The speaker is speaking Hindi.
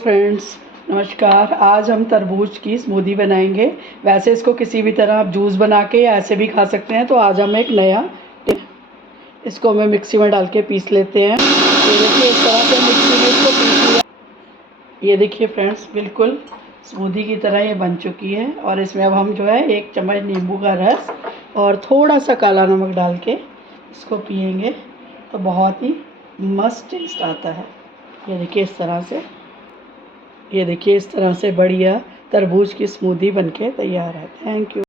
फ्रेंड्स नमस्कार। आज हम तरबूज की स्मूदी बनाएंगे। वैसे इसको किसी भी तरह आप जूस बना के या ऐसे भी खा सकते हैं। तो आज हम एक नया इसको हमें मिक्सी में डाल के पीस लेते हैं। ये देखिए इस तरह से मिक्सी में इसको पीस लिया। ये देखिए फ्रेंड्स बिल्कुल स्मूदी की तरह ये बन चुकी है। और इसमें अब हम जो है 1 चम्मच नींबू का रस और थोड़ा सा काला नमक डाल के इसको पियेंगे तो बहुत ही मस्त टेस्ट आता है। ये देखिए इस तरह से, ये देखिए इस तरह से बढ़िया तरबूज की स्मूदी बनके तैयार है। Thank you.